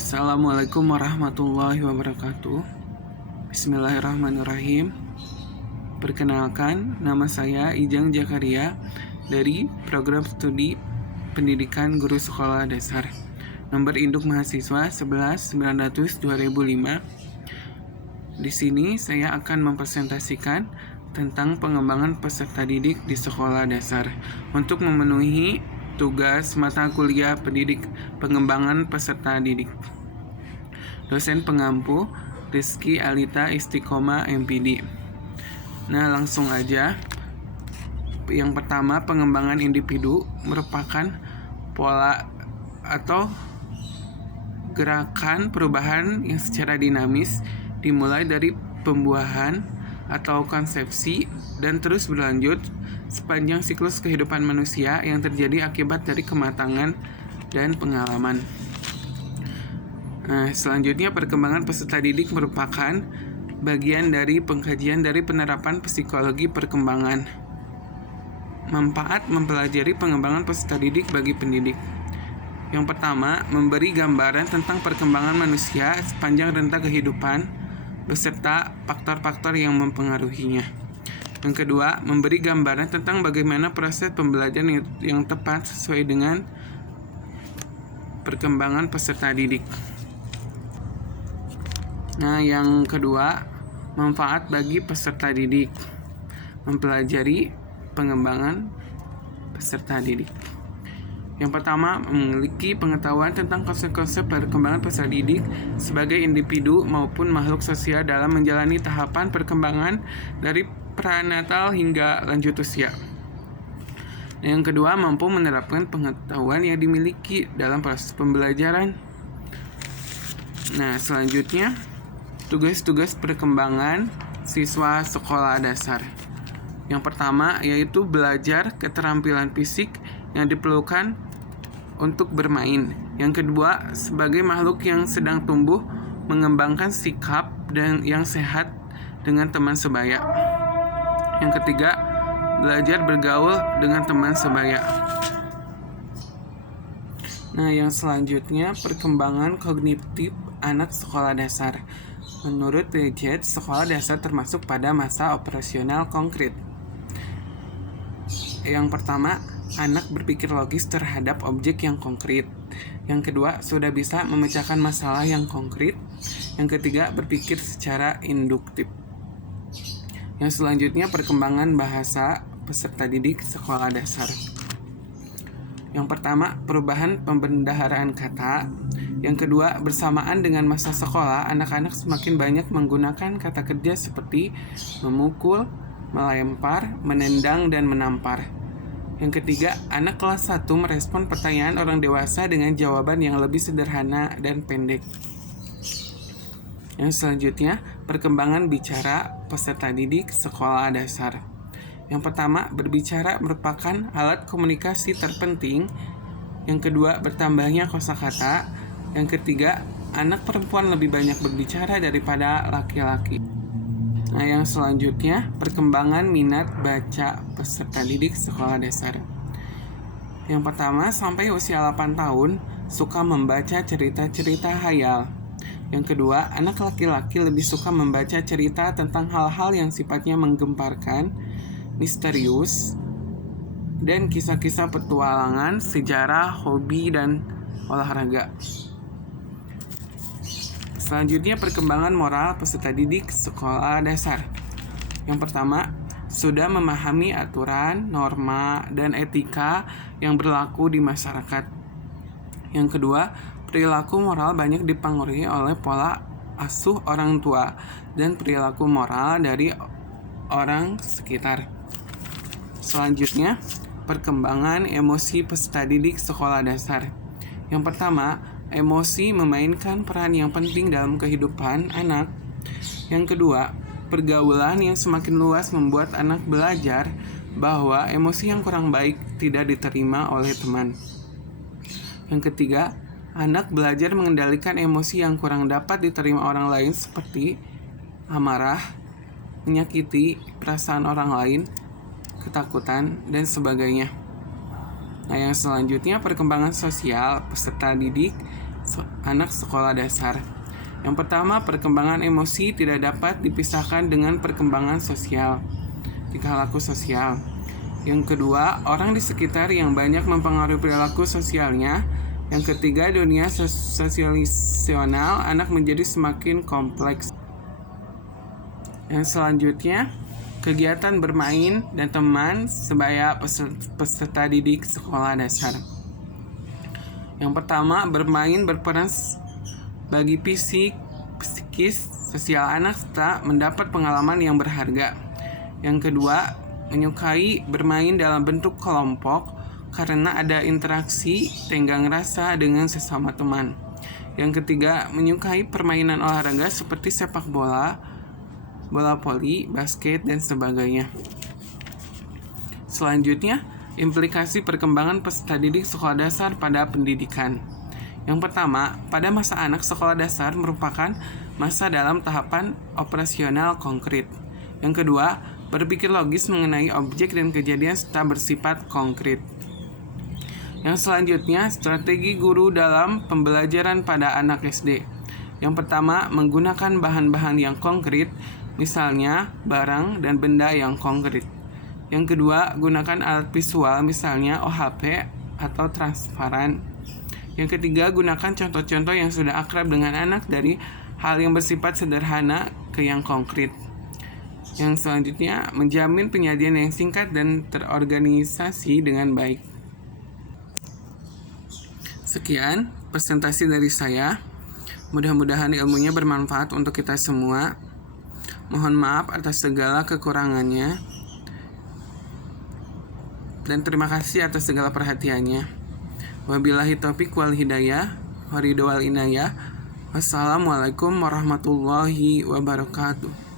Assalamualaikum warahmatullahi wabarakatuh. Bismillahirrahmanirrahim. Perkenalkan, nama saya Ijang Jakaria dari Program Studi Pendidikan Guru Sekolah Dasar. Nomor induk mahasiswa 11.900/2005. Di sini saya akan mempresentasikan tentang pengembangan peserta didik di sekolah dasar untuk memenuhi tugas mata kuliah pengembangan peserta didik. Dosen pengampu Rizky Alita Istiqomah MPD. Nah, langsung aja. Yang pertama, pengembangan individu merupakan pola atau gerakan perubahan yang secara dinamis dimulai dari pembuahan atau konsepsi dan terus berlanjut sepanjang siklus kehidupan manusia yang terjadi akibat dari kematangan dan pengalaman. Nah, selanjutnya perkembangan peserta didik merupakan bagian dari pengkajian dari penerapan psikologi perkembangan. Manfaat mempelajari pengembangan peserta didik bagi pendidik. Yang pertama, memberi gambaran tentang perkembangan manusia sepanjang rentang kehidupan beserta faktor-faktor yang mempengaruhinya. Yang kedua, memberi gambaran tentang bagaimana proses pembelajaran yang tepat sesuai dengan perkembangan peserta didik. Nah, yang kedua, manfaat bagi peserta didik. Mempelajari pengembangan peserta didik. Yang pertama, memiliki pengetahuan tentang konsep-konsep perkembangan peserta didik sebagai individu maupun makhluk sosial dalam menjalani tahapan perkembangan dari pranatal hingga lanjut usia. Yang kedua, mampu menerapkan pengetahuan yang dimiliki dalam proses pembelajaran. Nah, selanjutnya, tugas-tugas perkembangan siswa sekolah dasar. Yang pertama, yaitu belajar keterampilan fisik yang diperlukan untuk bermain. Yang kedua, sebagai makhluk yang sedang tumbuh, mengembangkan sikap dan yang sehat dengan teman sebaya. Yang ketiga, belajar bergaul dengan teman sebaya. Nah, yang selanjutnya, perkembangan kognitif anak sekolah dasar. Menurut Piaget, sekolah dasar termasuk pada masa operasional konkret. Yang pertama, anak berpikir logis terhadap objek yang konkret. Yang kedua, sudah bisa memecahkan masalah yang konkret. Yang ketiga, berpikir secara induktif. Yang selanjutnya, perkembangan bahasa peserta didik sekolah dasar. Yang pertama, perubahan pembendaharaan kata. Yang kedua, bersamaan dengan masa sekolah, anak-anak semakin banyak menggunakan kata kerja seperti memukul, melempar, menendang, dan menampar. Yang ketiga, anak kelas 1 merespon pertanyaan orang dewasa dengan jawaban yang lebih sederhana dan pendek. Yang selanjutnya, perkembangan bicara peserta didik sekolah dasar. Yang pertama, berbicara merupakan alat komunikasi terpenting. Yang kedua, bertambahnya kosakata. Yang ketiga, anak perempuan lebih banyak berbicara daripada laki-laki. Nah, yang selanjutnya, perkembangan minat baca peserta didik sekolah dasar. Yang pertama, sampai usia 8 tahun, suka membaca cerita-cerita hayal. Yang kedua, anak laki-laki lebih suka membaca cerita tentang hal-hal yang sifatnya menggemparkan, misterius, dan kisah-kisah petualangan, sejarah, hobi, dan olahraga. Selanjutnya, perkembangan moral peserta didik sekolah dasar. Yang pertama, sudah memahami aturan, norma, dan etika yang berlaku di masyarakat. Yang kedua, perilaku moral banyak dipengaruhi oleh pola asuh orang tua dan perilaku moral dari orang sekitar. Selanjutnya, perkembangan emosi peserta didik sekolah dasar. Yang pertama, emosi memainkan peran yang penting dalam kehidupan anak. Yang kedua, pergaulan yang semakin luas membuat anak belajar bahwa emosi yang kurang baik tidak diterima oleh teman. Yang ketiga, anak belajar mengendalikan emosi yang kurang dapat diterima orang lain seperti amarah, menyakiti perasaan orang lain, ketakutan, dan sebagainya. Nah, yang selanjutnya, perkembangan sosial peserta didik anak sekolah dasar. Yang pertama, perkembangan emosi tidak dapat dipisahkan dengan perkembangan sosial, tingkah laku sosial. Yang kedua, orang di sekitar yang banyak mempengaruhi perilaku sosialnya. Yang ketiga, dunia sosialisional anak menjadi semakin kompleks. Yang selanjutnya, kegiatan bermain dan teman sebaya peserta didik sekolah dasar. Yang pertama, bermain berperan bagi psikis sosial anak serta mendapat pengalaman yang berharga. Yang kedua, menyukai bermain dalam bentuk kelompok karena ada interaksi tenggang rasa dengan sesama teman. Yang ketiga, menyukai permainan olahraga seperti sepak bola, bola voli, basket, dan sebagainya. Selanjutnya, implikasi perkembangan peserta didik sekolah dasar pada pendidikan. Yang pertama, pada masa anak sekolah dasar merupakan masa dalam tahapan operasional konkret. Yang kedua, berpikir logis mengenai objek dan kejadian serta bersifat konkret. Yang selanjutnya, strategi guru dalam pembelajaran pada anak SD. Yang pertama, menggunakan bahan-bahan yang konkret, misalnya barang dan benda yang konkret. Yang kedua, gunakan alat visual, misalnya OHP atau transparan. Yang ketiga, gunakan contoh-contoh yang sudah akrab dengan anak dari hal yang bersifat sederhana ke yang konkret. Yang selanjutnya, menjamin penyajian yang singkat dan terorganisasi dengan baik. Sekian presentasi dari saya. Mudah-mudahan ilmunya bermanfaat untuk kita semua. Mohon maaf atas segala kekurangannya. Dan terima kasih atas segala perhatiannya. Wabillahi taufiq wal hidayah. Waridho wal inayah. Wassalamualaikum warahmatullahi wabarakatuh.